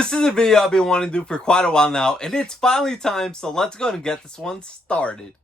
This is a video I've been wanting to do for quite a while now, and it's finally time, so let's go and get this one started.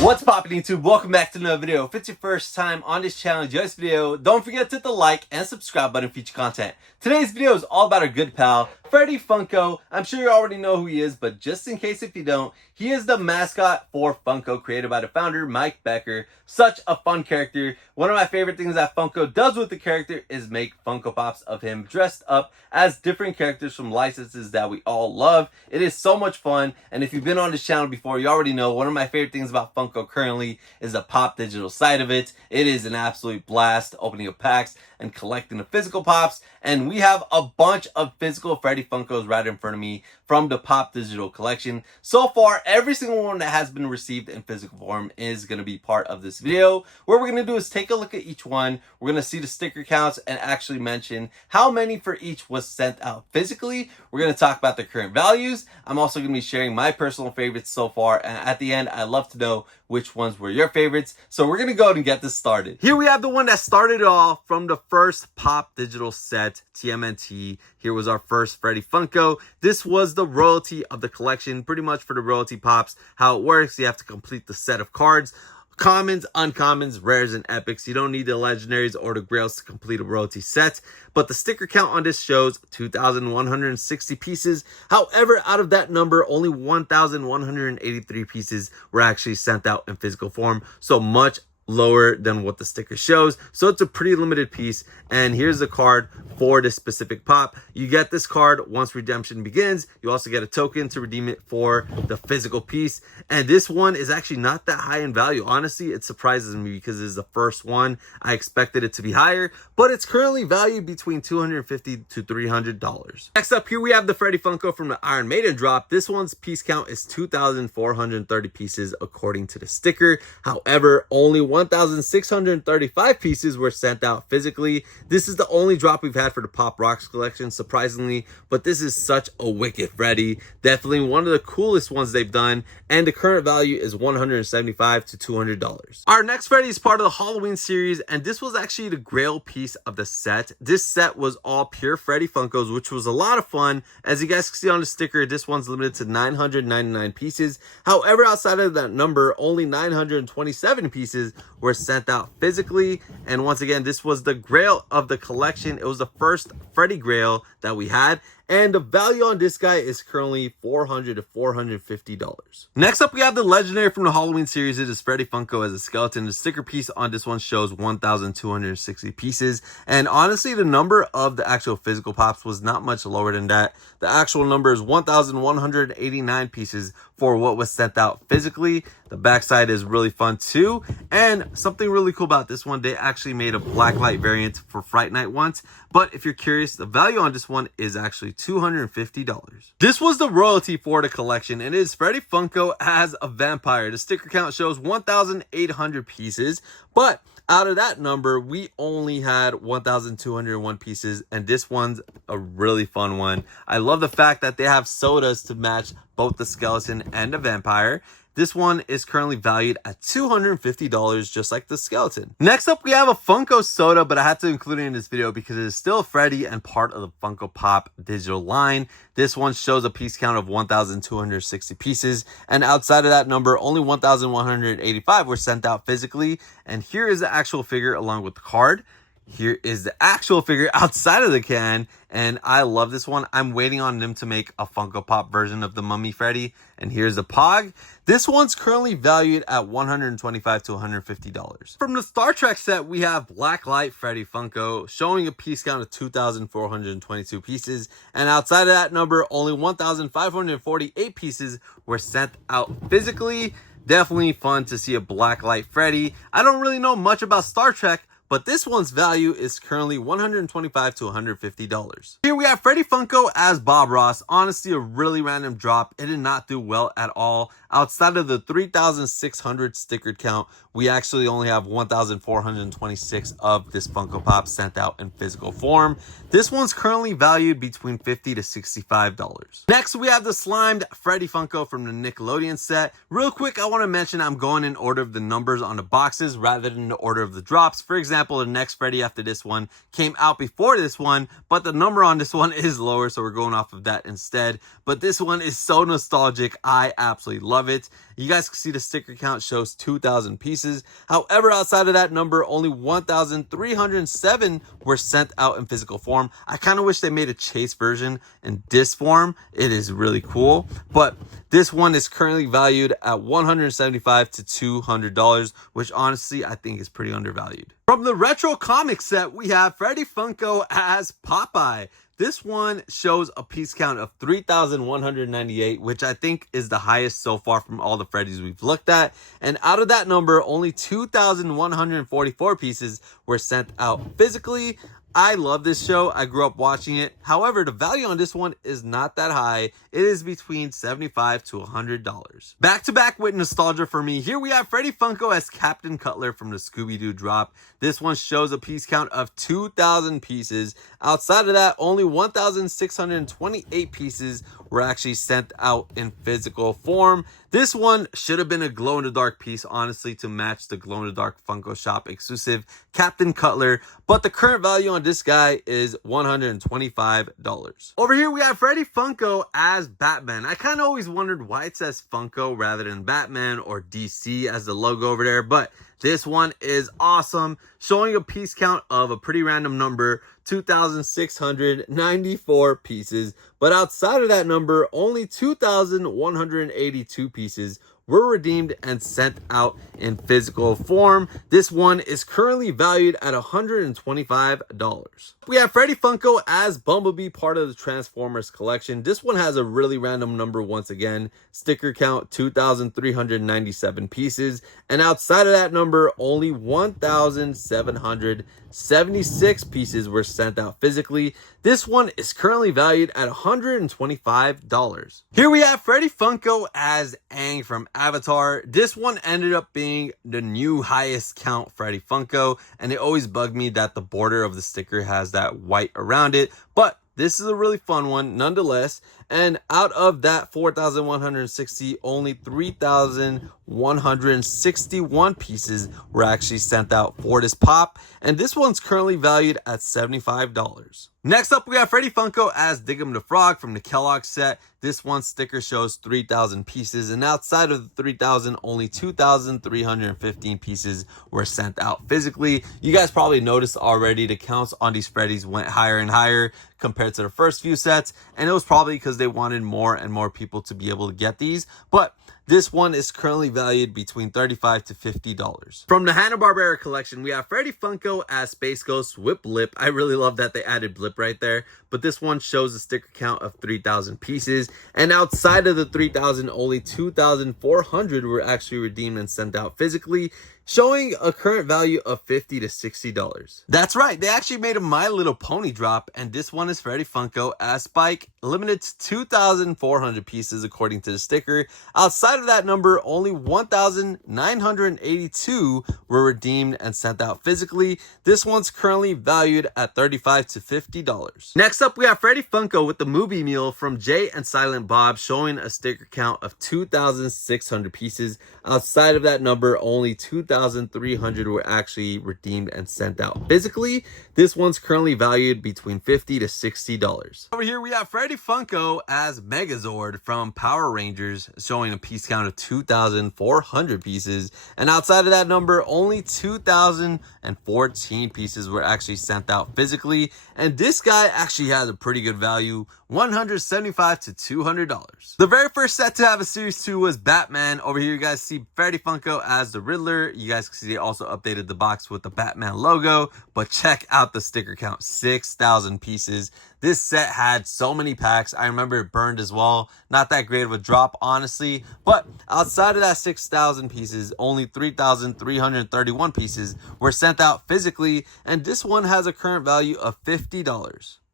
What's poppin' YouTube? Welcome back to another video. If it's your first time on this channel, enjoy this video, don't forget to hit the like and subscribe button for future content. Today's video is all about our good pal, Freddy Funko. I'm sure you already know who he is, but just in case if you don't, he is the mascot for Funko, created by the founder, Mike Becker. Such a fun character. One of my favorite things that Funko does with the character is make Funko Pops of him dressed up as different characters from licenses that we all love. It is so much fun, and if you've been on this channel before, you already know one of my favorite things about Funko currently is the Pop digital side of it. It is an absolute blast opening up packs and collecting the physical Pops, and we have a bunch of physical Freddy Funkos right in front of me from the Pop digital collection. So far, every single one that has been received in physical form is going to be part of this video. What we're going to do is take a look at each one. We're going to see the sticker counts and actually mention how many for each was sent out physically. We're going to talk about the current values. I'm also going to be sharing my personal favorites so far, and at the end, I'd love to know which ones were your favorites. So we're going to go ahead and get this started. Here we have the one that started it all from the first Pop digital set, TMNT. Here was our first Freddy Funko. This was the royalty of the collection, pretty much for the royalty Pops. How it works, you have to complete the set of cards. Commons, uncommons, rares, and epics. You don't need the legendaries or the grails to complete a royalty set, but the sticker count on this shows 2,160 pieces. However, out of that number, only 1,183 pieces were actually sent out in physical form, so much lower than what the sticker shows. So it's a pretty limited piece, and here's the card for this specific Pop. You get this card once redemption begins. You also get a token to redeem it for the physical piece, and this one is actually not that high in value. Honestly, it surprises me because it is the first one. I expected it to be higher, but it's currently valued between $250 to $300. Next up, here we have the Freddy Funko from the Iron Maiden drop. This one's piece count is 2,430 pieces according to the sticker. However, only 1,635 pieces were sent out physically. This is the only drop we've had for the Pop Rocks collection, surprisingly, but this is such a wicked Freddy. Definitely one of the coolest ones they've done, and the current value is $175 to $200. Our next Freddy is part of the Halloween series, and this was actually the grail piece of the set. This set was all pure Freddy Funkos, which was a lot of fun. As you guys can see on the sticker, this one's limited to 999 pieces. However, outside of that number, only 927 pieces were sent out physically, and once again, this was the grail of the collection. It was the first Freddy grail that we had, and the value on this guy is currently $400 to $450. Next up, we have the legendary from the Halloween series. It is Freddy Funko as a skeleton. The sticker piece on this one shows 1,260 pieces, and honestly, the number of the actual physical Pops was not much lower than that. The actual number is 1,189 pieces for what was sent out physically. The backside is really fun too, and something really cool about this one, they actually made a blacklight variant for Fright Night once, but if you're curious, the value on this one is actually $250. This was the royalty for the collection, and it is Freddy Funko as a vampire. The sticker count shows 1,800 pieces, but out of that number, we only had 1,201 pieces, and this one's a really fun one. I love the fact that they have sodas to match both the skeleton and the vampire. This one is currently valued at $250, just like the skeleton. Next up, we have a Funko soda, but I had to include it in this video because it is still Freddy and part of the Funko Pop digital line. This one shows a piece count of 1,260 pieces, and outside of that number, only 1,185 were sent out physically. And here is the actual figure along with the card. Here is the actual figure outside of the can, and I love this one. I'm waiting on them to make a Funko Pop version of the Mummy Freddy, and here's the Pog. This one's currently valued at $125 to $150. From the Star Trek set, we have Blacklight Freddy Funko, showing a piece count of 2,422 pieces, and outside of that number, only 1,548 pieces were sent out physically. Definitely fun to see a Blacklight Freddy. I don't really know much about Star Trek, but this one's value is currently $125 to $150. Here we have Freddy Funko as Bob Ross. Honestly, a really random drop. It did not do well at all. Outside of the 3,600 stickered count, we actually only have 1,426 of this Funko Pop sent out in physical form. This one's currently valued between $50 to $65. Next, we have the slimed Freddy Funko from the Nickelodeon set. Real quick, I want to mention I'm going in order of the numbers on the boxes rather than the order of the drops. For example, example, the next Freddy after this one came out before this one, but the number on this one is lower, so we're going off of that instead. But this one is so nostalgic. I absolutely love it. You guys can see the sticker count shows 2,000 pieces. However, outside of that number, only 1,307 were sent out in physical form. I kind of wish they made a chase version in disc form. It is really cool. But this one is currently valued at $175 to $200, which honestly I think is pretty undervalued. From the retro comic set, we have Freddy Funko as Popeye. This one shows a piece count of 3,198, which I think is the highest so far from all the Freddys we've looked at. And out of that number, only 2,144 pieces were sent out physically. I love this show. I grew up watching it. However, the value on this one is not that high. It is between $75 to $100. Back to back with nostalgia for me. Here we have Freddy Funko as Captain Cutler from the Scooby-Doo drop. This one shows a piece count of 2,000 pieces. Outside of that, only 1,628 pieces were actually sent out in physical form. This one should have been a glow-in-the-dark piece, honestly, to match the glow-in-the-dark Funko Shop exclusive Captain Cutler, but the current value on this guy is $125. Over here, we have Freddy Funko as Batman. I kind of always wondered why it says Funko rather than Batman or DC as the logo over there, but this one is awesome, showing a piece count of a pretty random number, 2,694 pieces. But outside of that number, only 2,182 pieces were redeemed and sent out in physical form. This one is currently valued at $125. We have Freddy Funko as Bumblebee, part of the Transformers collection. This one has a really random number once again. Sticker count 2,397 pieces. And outside of that number, only 1,776 pieces were sent out physically. This one is currently valued at $125. Here we have Freddy Funko as Aang from Avatar. This one ended up being the new highest count Freddy Funko, and it always bugged me that the border of the sticker has that white around it, but this is a really fun one nonetheless. And out of that 4,160, only 3,161 pieces were actually sent out for this pop. And this one's currently valued at $75. Next up, we have Freddy Funko as Diggum the Frog from the Kellogg set. This one sticker shows 3,000 pieces, and outside of the 3,000, only 2,315 pieces were sent out physically. You guys probably noticed already the counts on these Freddys went higher and higher compared to the first few sets, and it was probably because they wanted more and more people to be able to get these. But this one is currently valued between $35 to $50. From the Hanna-Barbera collection, we have Freddy Funko as Space Ghost with Blip. I really love that they added Blip right there. But this one shows a sticker count of 3,000 pieces. And outside of the 3,000, only 2,400 were actually redeemed and sent out physically, showing a current value of $50 to $60. That's right, they actually made a My Little Pony drop, and this one is Freddy Funko as Spike, limited to 2,400 pieces according to the sticker. Outside of that number, only 1,982 were redeemed and sent out physically. This one's currently valued at $35 to $50. Next up, we have Freddy Funko with the Movie Meal from Jay and Silent Bob, showing a sticker count of 2,600 pieces. Outside of that number, only 2,300 were actually redeemed and sent out physically. This one's currently valued between $50 to $60. Over here, we have Freddy Funko as Megazord from Power Rangers, showing a piece count of 2,400 pieces. And outside of that number, only 2,014 pieces were actually sent out physically. And this guy actually has a pretty good value, $175 to $200. The very first set to have a Series 2 was Batman. Over here, you guys see Freddy Funko as the Riddler. You guys can see they also updated the box with the Batman logo. But check out the sticker count, 6,000 pieces. This set had so many packs. I remember it burned as well. Not that great of a drop, honestly. But outside of that 6,000 pieces, only 3,331 pieces were sent out physically. And this one has a current value of $50.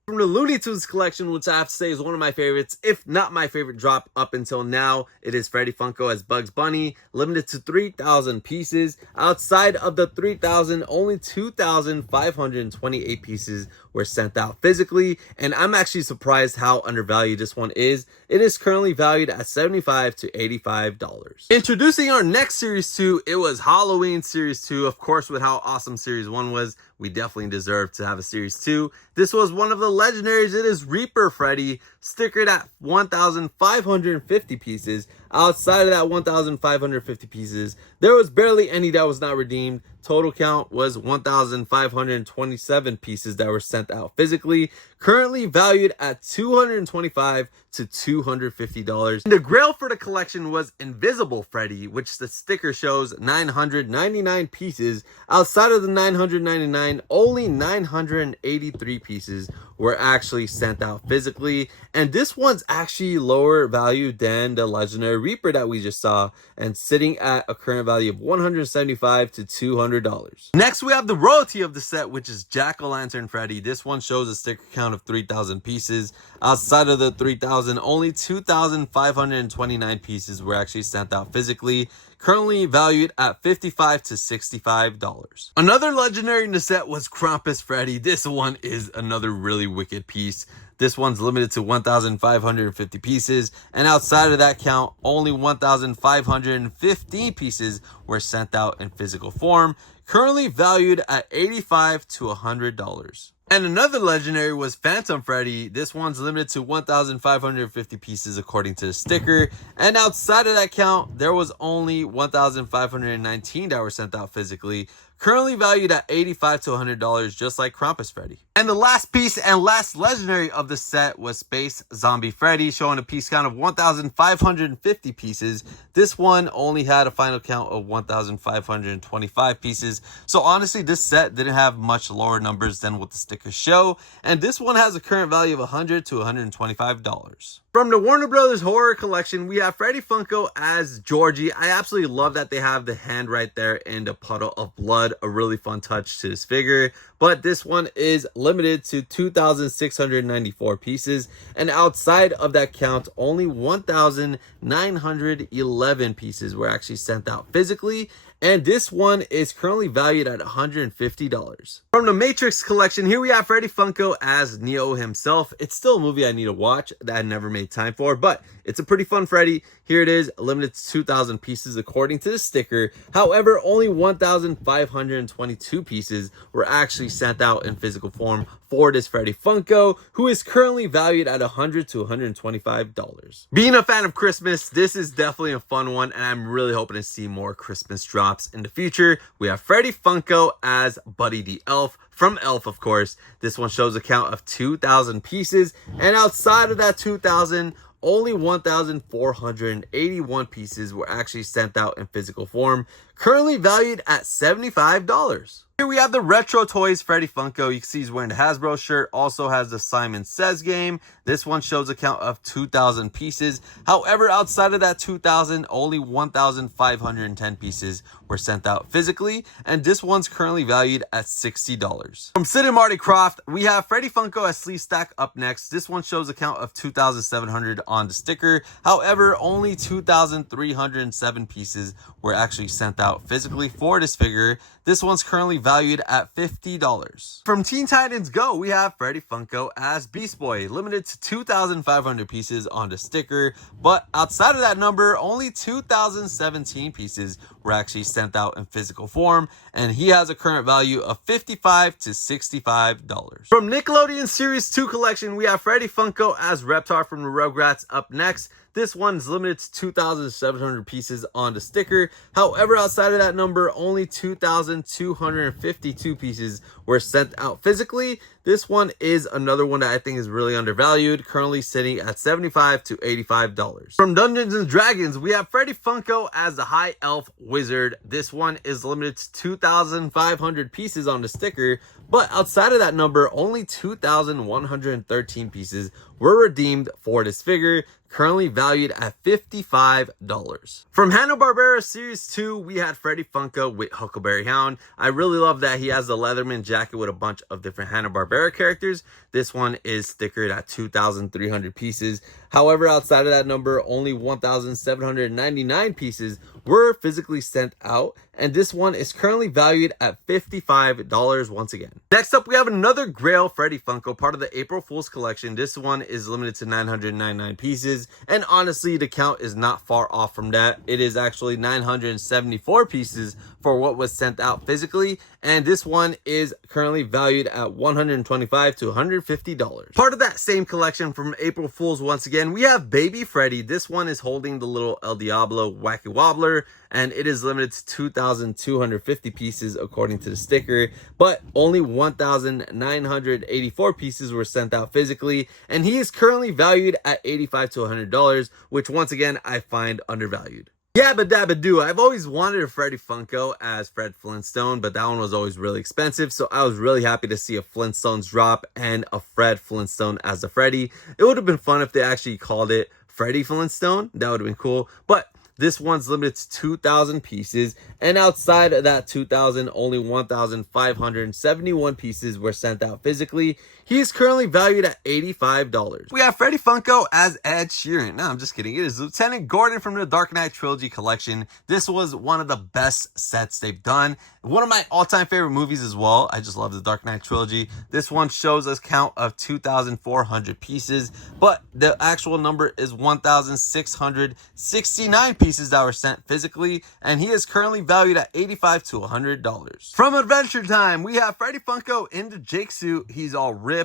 From the Looney Tunes collection, which I have to say is one of my favorites, if not my favorite drop up until now, it is Freddy Funko as Bugs Bunny, limited to 3,000 pieces. Outside of the 3,000, only 2,528 pieces were sent out physically, and I'm actually surprised how undervalued this one is. It is currently valued at $75 to $85. Introducing our next Series 2, it was Halloween Series 2. Of course, with how awesome Series 1 was, we definitely deserve to have a Series 2. This was one of the legendaries. It is Reaper Freddy, stickered at 1,550 pieces. Outside of that 1,550 pieces, there was barely any that was not redeemed. Total count was 1,527 pieces that were sent out physically, currently valued at $225 to $250. And the grail for the collection was Invisible Freddy, which the sticker shows 999 pieces. Outside of the 999, only 983 pieces were actually sent out physically, and this one's actually lower value than the legendary Reaper that we just saw, and sitting at a current value of $175 to $200. Next, we have the royalty of the set, which is Jack-o'-lantern Freddy. This one shows a sticker count of 3,000 pieces. Outside of the 3,000, only 2,529 pieces were actually sent out physically, currently valued at $55 to $65. Another legendary in the set was Krampus Freddy. This one is another really wicked piece. This one's limited to 1,550 pieces, and outside of that count, only 1,515 pieces were sent out in physical form, currently valued at $85 to $100. And another legendary was Phantom Freddy. This one's limited to 1,550 pieces according to the sticker. And outside of that count, there was only 1,519 that were sent out physically, currently valued at $85 to $100, just like Krampus Freddy. And the last piece and last legendary of the set was Space Zombie Freddy, showing a piece count of 1,550 pieces. This one only had a final count of 1,525 pieces. So honestly, this set didn't have much lower numbers than what the stickers show. And this one has a current value of $100 to $125. From the Warner Brothers Horror Collection, we have Freddy Funko as Georgie. I absolutely love that they have the hand right there in the puddle of blood. A really fun touch to this figure. But this one is limited to 2,694 pieces. And outside of that count, only 1,911 pieces were actually sent out physically. And this one is currently valued at $150. From the Matrix collection, here we have Freddy Funko as Neo himself. It's still a movie I need to watch that I never made time for, but it's a pretty fun Freddy. Here it is, limited to 2,000 pieces according to the sticker. However, only 1,522 pieces were actually sent out in physical form for this Freddy Funko, who is currently valued at $100 to $125. Being a fan of Christmas, this is definitely a fun one, and I'm really hoping to see more Christmas drops in the future. We have Freddy Funko as Buddy the Elf, from Elf, of course. This one shows a count of 2,000 pieces, and outside of that 2,000, only 1,481 pieces were actually sent out in physical form, currently valued at $75. Here we have the Retro Toys Freddy Funko. You can see he's wearing the Hasbro shirt. Also has the Simon Says game. This one shows a count of 2,000 pieces. However, outside of that 2,000, only 1,510 pieces were sent out physically. And this one's currently valued at $60. From Sid and Marty Krofft, we have Freddy Funko as Sleeve Stack up next. This one shows a count of 2,700 on the sticker. However, only 2,307 pieces were actually sent out physically for this figure. This one's currently valued at $50. From Teen Titans Go, we have Freddy Funko as Beast Boy, limited to 2,500 pieces on the sticker, but outside of that number, only 2,017 pieces were actually sent out in physical form, and he has a current value of $55 to $65. From Nickelodeon Series 2 collection, we have Freddy Funko as Reptar from the Rugrats up next. This one's limited to 2,700 pieces on the sticker. However, outside of that number, only 2,252 pieces were sent out physically. This one is another one that I think is really undervalued, currently sitting at $75 to $85. From Dungeons and Dragons, we have Freddy Funko as the High Elf Wizard. This one is limited to 2,500 pieces on the sticker, but outside of that number, only 2,113 pieces were redeemed for this figure, currently valued at $55. From Hanna-Barbera Series 2, we had Freddy Funko with Huckleberry Hound. I really love that he has the Leatherman jacket with a bunch of different Hanna-Barbera characters. This one is stickered at 2,300 pieces. However, outside of that number, only 1,799 pieces were physically sent out, and this one is currently valued at $55 once again. Next up, we have another Grail Freddy Funko, part of the April Fool's collection. This one is limited to 999 pieces, and honestly, the count is not far off from that. It is actually 974 pieces for what was sent out physically, and this one is currently valued at $125 to $150. Part of that same collection from April Fool's once again, we have Baby Freddy. This one is holding the little El Diablo Wacky Wobbler, and it is limited to 2,250 pieces according to the sticker, but only 1,984 pieces were sent out physically, and he is currently valued at $85 to $100, which once again I find undervalued. Yabba dabba doo. I've always wanted a Freddy Funko as Fred Flintstone, but that one was always really expensive, so I was really happy to see a Flintstones drop and a Fred Flintstone as a Freddy. It would have been fun if they actually called it Freddy Flintstone. That would have been cool, but this one's limited to 2,000 pieces, and outside of that 2,000, only 1,571 pieces were sent out physically. He is currently valued at $85. We have Freddy Funko as Ed Sheeran. No, I'm just kidding. It is Lieutenant Gordon from the Dark Knight Trilogy collection. This was one of the best sets they've done. One of my all-time favorite movies as well. I just love the Dark Knight Trilogy. This one shows a count of 2,400 pieces, but the actual number is 1,669 pieces that were sent physically, and he is currently valued at $85 to $100. From Adventure Time, we have Freddy Funko in the Jake suit. He's all ripped.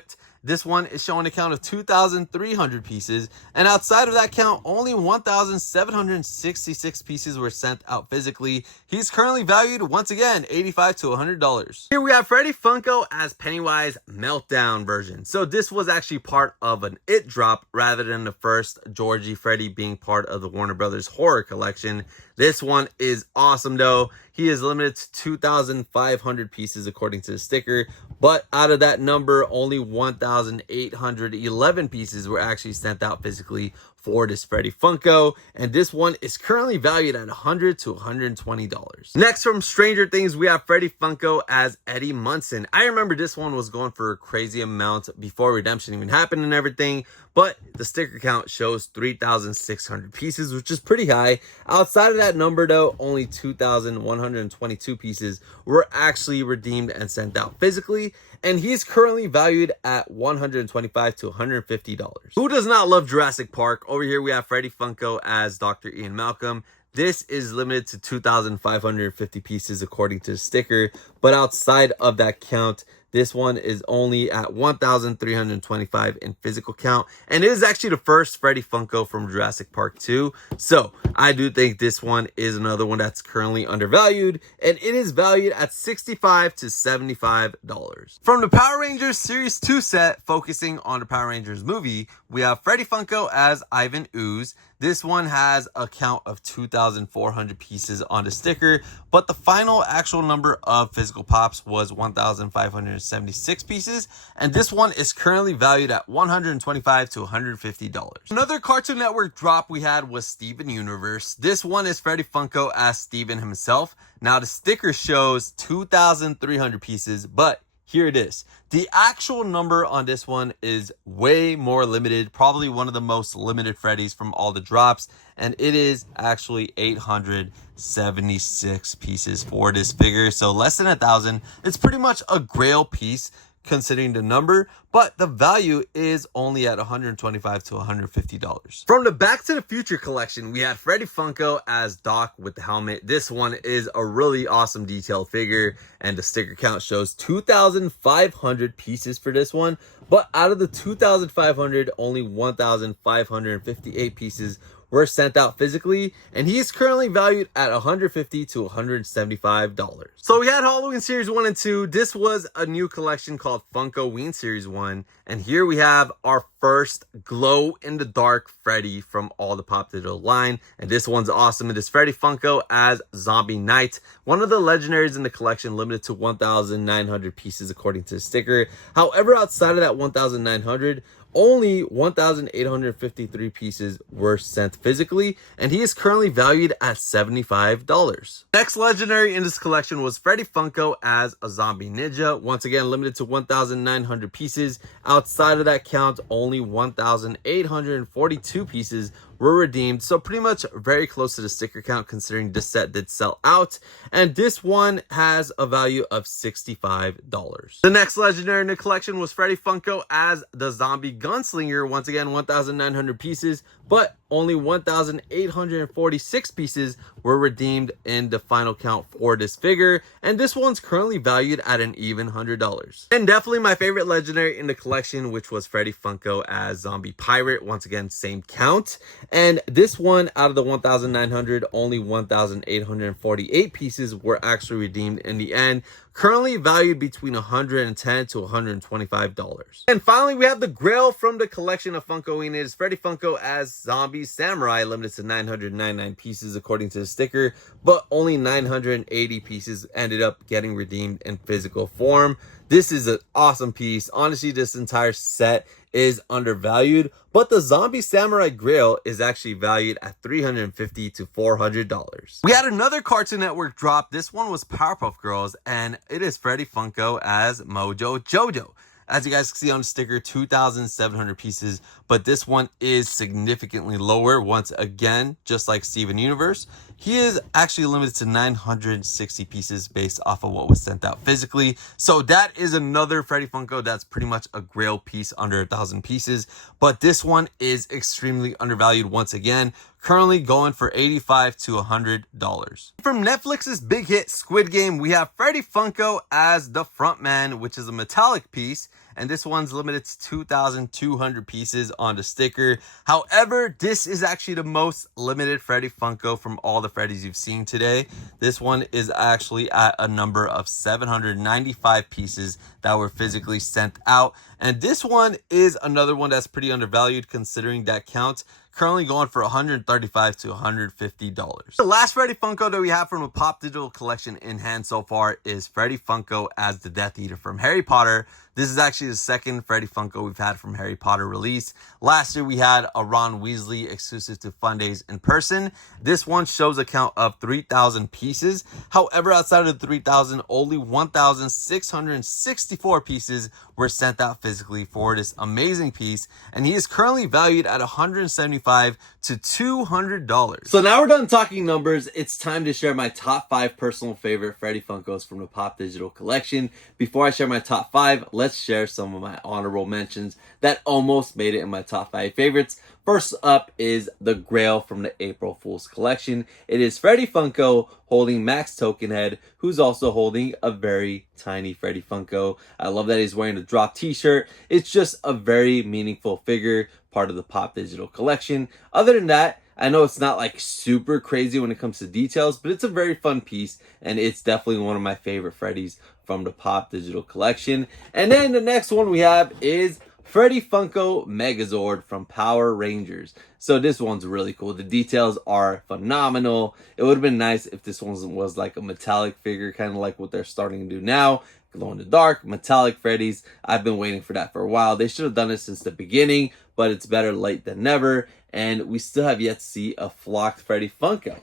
This one is showing a count of 2,300 pieces, and outside of that count, only 1,766 pieces were sent out physically. He's currently valued, once again, $85 to $100. Here we have Freddy Funko as Pennywise Meltdown version. So this was actually part of an It drop rather than the first Georgie Freddy being part of the Warner Brothers horror collection. This one is awesome though. He is limited to 2,500 pieces according to the sticker, but out of that number, only 1,811 pieces were actually sent out physically for this Freddy Funko, and this one is currently valued at $100 to $120. Next, from Stranger Things, we have Freddy Funko as Eddie Munson. I remember this one was going for a crazy amount before redemption even happened and everything, but the sticker count shows 3,600 pieces, which is pretty high. Outside of that number though, only 2,122 pieces were actually redeemed and sent out physically, and he's currently valued at $125 to $150. Who does not love Jurassic Park? Over here we have Freddy Funko as Dr. Ian Malcolm. This is limited to 2,550 pieces according to the sticker, but outside of that count, this one is only at 1,325 in physical count, and it is actually the first Freddy Funko from Jurassic Park 2. So I do think this one is another one that's currently undervalued, and it is valued at $65 to $75. From the Power Rangers Series 2 set, focusing on the Power Rangers movie, we have Freddy Funko as Ivan Ooze. This one has a count of 2,400 pieces on the sticker, but the final actual number of physical pops was 1,576 pieces, and this one is currently valued at $125 to $150. Another Cartoon Network drop we had was Steven Universe. This one is Freddy Funko as Steven himself. Now the sticker shows 2,300 pieces, but here it is. The actual number on this one is way more limited, probably one of the most limited Freddys from all the drops, and it is actually 876 pieces for this figure, so less than 1,000. It's pretty much a grail piece considering the number, but the value is only at $125 to $150. From the Back to the Future collection, we had Freddy Funko as Doc with the helmet. This one is a really awesome detailed figure, and the sticker count shows 2,500 pieces for this one, but out of the 2,500, only 1,558 pieces were sent out physically, and he is currently valued at $150 to $175. So we had Halloween Series 1 and 2. This was a new collection called Funko Ween Series 1, and here we have our first glow-in-the-dark Freddy from all the Pop Digital line, and this one's awesome. It is Freddy Funko as Zombie Knight, one of the legendaries in the collection, limited to 1,900 pieces according to the sticker. However, outside of that 1,900, only 1,853 pieces were sent physically, and he is currently valued at $75. Next legendary in this collection was Freddy Funko as a zombie ninja. Once again, limited to 1,900 pieces. Outside of that count, only 1,842 pieces were redeemed, so pretty much very close to the sticker count considering this set did sell out, and this one has a value of $65. The next legendary in the collection was Freddy Funko as the zombie gunslinger. Once again, 1,900 pieces, but only 1,846 pieces were redeemed in the final count for this figure, and this one's currently valued at an even $100. And definitely my favorite legendary in the collection, which was Freddy Funko as Zombie Pirate. Once again, same count, and this one, out of the 1,900, only 1,848 pieces were actually redeemed in the end, currently valued between $110 to $125. And finally, we have the grail from the collection of Funko. It is Freddy Funko as Zombie Samurai, limited to 999 pieces according to the sticker, but only 980 pieces ended up getting redeemed in physical form. This is an awesome piece. Honestly, this entire set is undervalued, but the Zombie Samurai Grail is actually valued at $350 to $400. We had another Cartoon Network drop. This one was Powerpuff Girls, and it is Freddy Funko as Mojo Jojo. As you guys can see on the sticker, 2,700 pieces, but this one is significantly lower. Once again, just like Steven Universe, he is actually limited to 960 pieces based off of what was sent out physically. So that is another Freddy Funko that's pretty much a grail piece under 1,000 pieces, but this one is extremely undervalued once again, currently going for $85 to $100. From Netflix's big hit Squid Game, we have Freddy Funko as the frontman, which is a metallic piece, and this one's limited to 2,200 pieces on the sticker. However, this is actually the most limited Freddy Funko from all the Freddys you've seen today. This one is actually at a number of 795 pieces that were physically sent out, and this one is another one that's pretty undervalued considering that count, currently going for $135 to $150. The last Freddy Funko that we have from the Pop Digital collection in hand so far is Freddy Funko as the Death Eater from Harry Potter. This is actually the second Freddy Funko we've had from Harry Potter release. Last year we had a Ron Weasley exclusive to Fun Days in person. This one shows a count of 3,000 pieces. However, outside of the 3,000, only 1,664 pieces were sent out physically for this amazing piece, and he is currently valued at $175 to $200. So now we're done talking numbers. It's time to share my top 5 personal favorite Freddy Funkos from the Pop Digital collection. Before I share my top 5, let's share some of my honorable mentions that almost made it in my top 5 favorites. First up is the Grail from the April Fool's collection. It is Freddy Funko holding Max Tokenhead, who's also holding a very tiny Freddy Funko. I love that he's wearing a drop t-shirt. It's just a very meaningful figure, part of the Pop Digital collection. Other than that, I know it's not like super crazy when it comes to details, but it's a very fun piece, and it's definitely one of my favorite Freddys from the Pop Digital collection. And then the next one we have is Freddy Funko Megazord from Power Rangers. So this one's really cool. The details are phenomenal. It would have been nice if this one was like a metallic figure, kind of like what they're starting to do now. Glow in the dark, metallic Freddys. I've been waiting for that for a while. They should have done it since the beginning, but it's better late than never. And we still have yet to see a flocked Freddy Funko.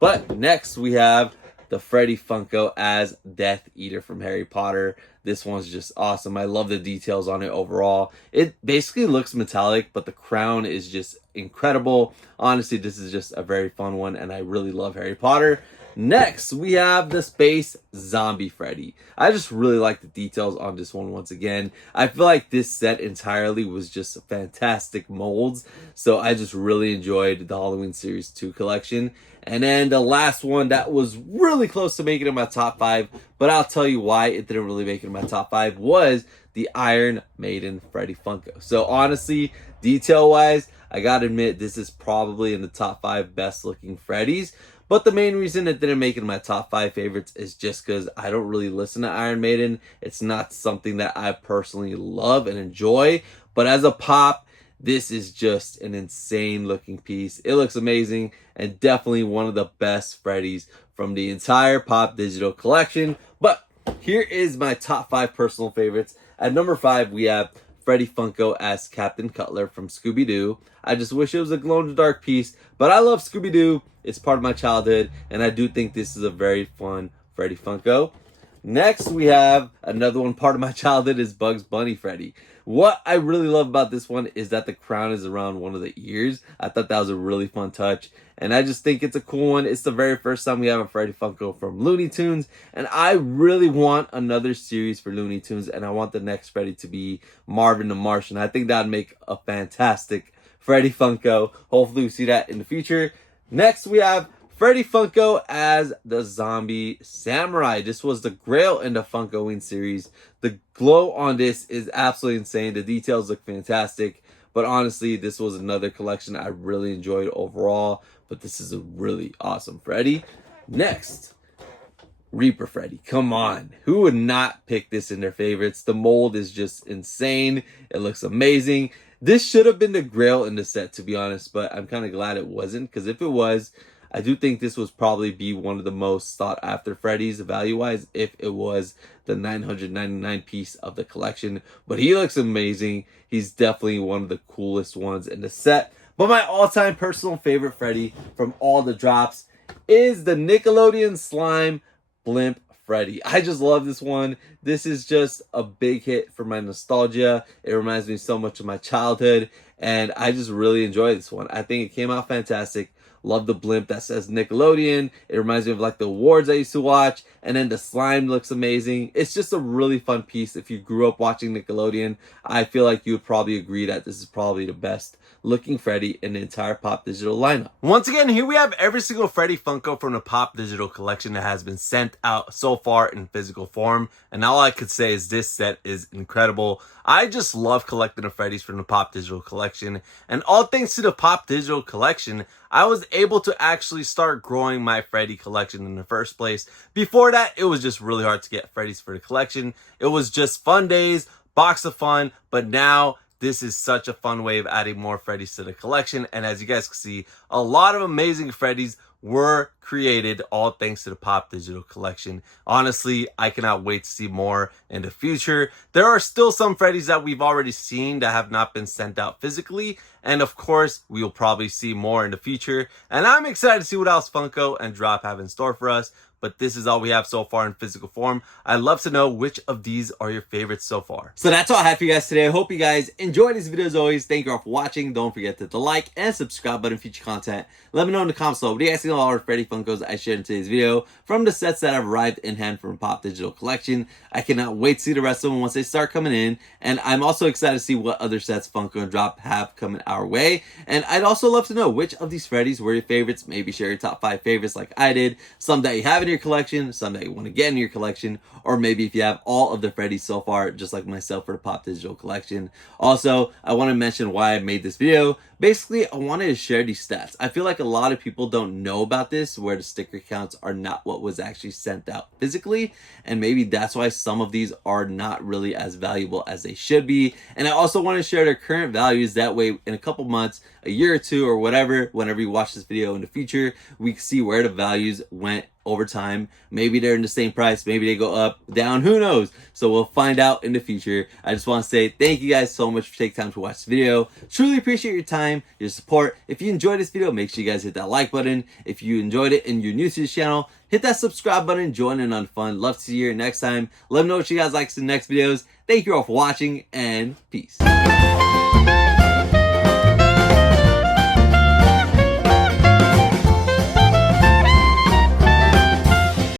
But next we have the Freddy Funko as Death Eater from Harry Potter. This one's just awesome. I love the details on it overall. It basically looks metallic, but the crown is just incredible. Honestly, this is just a very fun one, and I really love Harry Potter. Next, we have the Space Zombie Freddy. I just really like the details on this one once again. I feel like this set entirely was just fantastic molds, so I just really enjoyed the Halloween Series 2 collection. And then the last one that was really close to making it in my top 5, but I'll tell you why it didn't really make it in my top 5, was the Iron Maiden Freddy Funko. So honestly, detail-wise, I gotta admit, this is probably in the top 5 best looking Freddys. But the main reason it didn't make it in my top 5 favorites is just because I don't really listen to Iron Maiden. It's not something that I personally love and enjoy. But as a pop, this is just an insane looking piece. It looks amazing and definitely one of the best Freddys from the entire Pop Digital collection. But here is my top 5 personal favorites. At number 5, we have Freddy Funko as Captain Cutler from Scooby-Doo. I just wish it was a glow-in-the-dark piece, but I love Scooby-Doo. It's part of my childhood, and I do think this is a very fun Freddy Funko. Next, we have another one part of my childhood is Bugs Bunny Freddy. What I really love about this one is that the crown is around one of the ears. I thought that was a really fun touch, and I just think it's a cool one. It's the very first time we have a Freddy Funko from Looney Tunes, and I really want another series for Looney Tunes, and I want the next Freddy to be Marvin the Martian. I think that'd make a fantastic Freddy Funko. Hopefully we see that in the future. Next, we have Freddy Funko as the Zombie Samurai. This was the grail in the Funkoing series. The glow on this is absolutely insane. The details look fantastic. But honestly, this was another collection I really enjoyed overall. But this is a really awesome Freddy. Next, Reaper Freddy. Come on. Who would not pick this in their favorites? The mold is just insane. It looks amazing. This should have been the grail in the set, to be honest. But I'm kind of glad it wasn't. Because if it was, I do think this would probably be one of the most sought after Freddy's value-wise if it was the 999 piece of the collection. But he looks amazing. He's definitely one of the coolest ones in the set. But my all-time personal favorite Freddy from all the drops is the Nickelodeon Slime Blimp Freddy. I just love this one. This is just a big hit for my nostalgia. It reminds me so much of my childhood. And I just really enjoy this one. I think it came out fantastic. Love the blimp that says Nickelodeon. It reminds me of like the awards I used to watch. And then the slime looks amazing. It's just a really fun piece. If you grew up watching Nickelodeon, I feel like you would probably agree that this is probably the best looking Freddy in the entire Pop Digital lineup. Once again, here we have every single Freddy Funko from the Pop Digital collection that has been sent out so far in physical form. And all I could say is this set is incredible. I just love collecting the Freddys from the Pop Digital collection. And all thanks to the Pop Digital collection, I was able to actually start growing my Freddy collection in the first place. Before that, it was just really hard to get Freddys for the collection. It was just fun days, box of fun, but now this is such a fun way of adding more Freddys to the collection. And as you guys can see, a lot of amazing Freddys were created all thanks to the Pop Digital collection. Honestly, I cannot wait to see more in the future. There are still some Freddys that we've already seen that have not been sent out physically. And of course, we will probably see more in the future. And I'm excited to see what else Funko and Drop have in store for us. But this is all we have so far in physical form. I'd love to know which of these are your favorites so far. So that's all I have for you guys today. I hope you guys enjoyed this video as always. Thank you all for watching. Don't forget to hit the like and subscribe button for future content. Let me know in the comments below. What do you guys think of all the Freddy Funkos I shared in today's video from the sets that have arrived in hand from Pop Digital Collection? I cannot wait to see the rest of them once they start coming in. And I'm also excited to see what other sets Funko and Drop have coming our way. And I'd also love to know which of these Freddys were your favorites. Maybe share your top 5 favorites like I did. Some that you have in your collection, some that you want to get in your collection, or maybe if you have all of the Freddys so far, just like myself for the Pop Digital collection. Also, I want to mention why I made this video. Basically, I wanted to share these stats. I feel like a lot of people don't know about this, where the sticker counts are not what was actually sent out physically, and maybe that's why some of these are not really as valuable as they should be. And I also want to share their current values. That way, in a couple months, a year or two, or whatever, whenever you watch this video in the future, we can see where the values went over time. Maybe they're in the same price, maybe they go up, down, who knows? So we'll find out in the future. I just want to say thank you guys so much for taking time to watch this video. Truly appreciate your time, your support. If you enjoyed this video, make sure you guys hit that like button. If you enjoyed it and you're new to this channel, hit that subscribe button, join in on fun. Love to see you here next time. Let me know what you guys like in the next videos. Thank you all for watching, and peace.